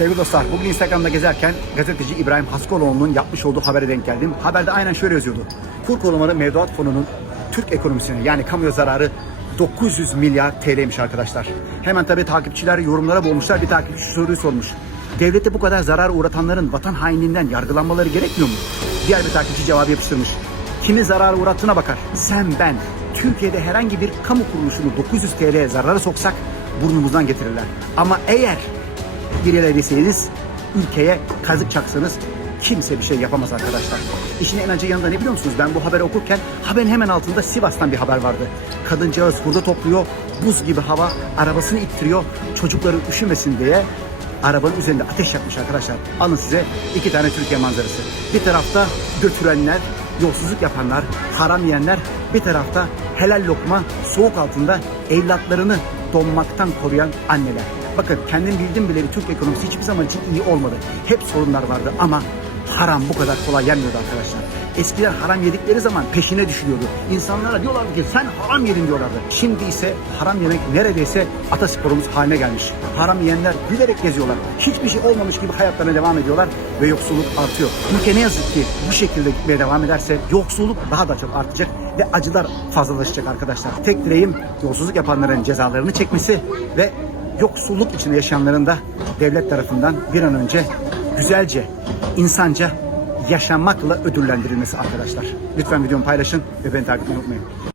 Sevgili dostlar, bugün Instagram'da gezerken gazeteci İbrahim Haskoloğlu'nun yapmış olduğu habere denk geldim. Haberde aynen şöyle yazıyordu. Kur korumalı mevduat fonunun Türk ekonomisine yani kamuya zararı 900 milyar TL'ymiş arkadaşlar. Hemen tabii takipçiler yorumlara boğmuşlar. Bir takipçi soruyu sormuş. Devlete bu kadar zarar uğratanların vatan hainliğinden yargılanmaları gerekmiyor mu? Diğer bir takipçi cevabı yapıştırmış. Kimin zarar uğrattığına bakar. Sen ben Türkiye'de herhangi bir kamu kuruluşunu 900 TL'ye zarara soksak burnumuzdan getirirler. Ama eğer deseydiniz ülkeye kazık çaksanız kimse bir şey yapamaz arkadaşlar. İşin en acı yanında ne biliyor musunuz? Ben bu haberi okurken haberin hemen altında Sivas'tan bir haber vardı. Kadıncağız hurda topluyor, buz gibi hava, arabasını ittiriyor, çocukları üşümesin diye arabanın üzerinde ateş yakmış arkadaşlar. Alın size iki tane Türkiye manzarası. Bir tarafta götürenler, yolsuzluk yapanlar, haram yiyenler, bir tarafta helal lokma soğuk altında evlatlarını donmaktan koruyan anneler. Bakın kendim bildim bile bir Türk ekonomisi hiçbir zaman için iyi olmadı. Hep sorunlar vardı ama haram bu kadar kolay yenmiyordu arkadaşlar. Eskiden haram yedikleri zaman peşine düşülüyordu. İnsanlara diyorlardı ki sen haram yedin diyorlardı. Şimdi ise haram yemek neredeyse atasporumuz haline gelmiş. Haram yiyenler gülerek geziyorlar. Hiçbir şey olmamış gibi hayatlarına devam ediyorlar ve yoksulluk artıyor. Ülke ne yazık ki bu şekilde gitmeye devam ederse yoksulluk daha da çok artacak ve acılar fazlalaşacak arkadaşlar. Tek dileğim yolsuzluk yapanların cezalarını çekmesi ve yoksulluk içinde yaşayanların da devlet tarafından bir an önce güzelce, insanca yaşamakla ödüllendirilmesi arkadaşlar. Lütfen videomu paylaşın ve beni takip etmeyi unutmayın.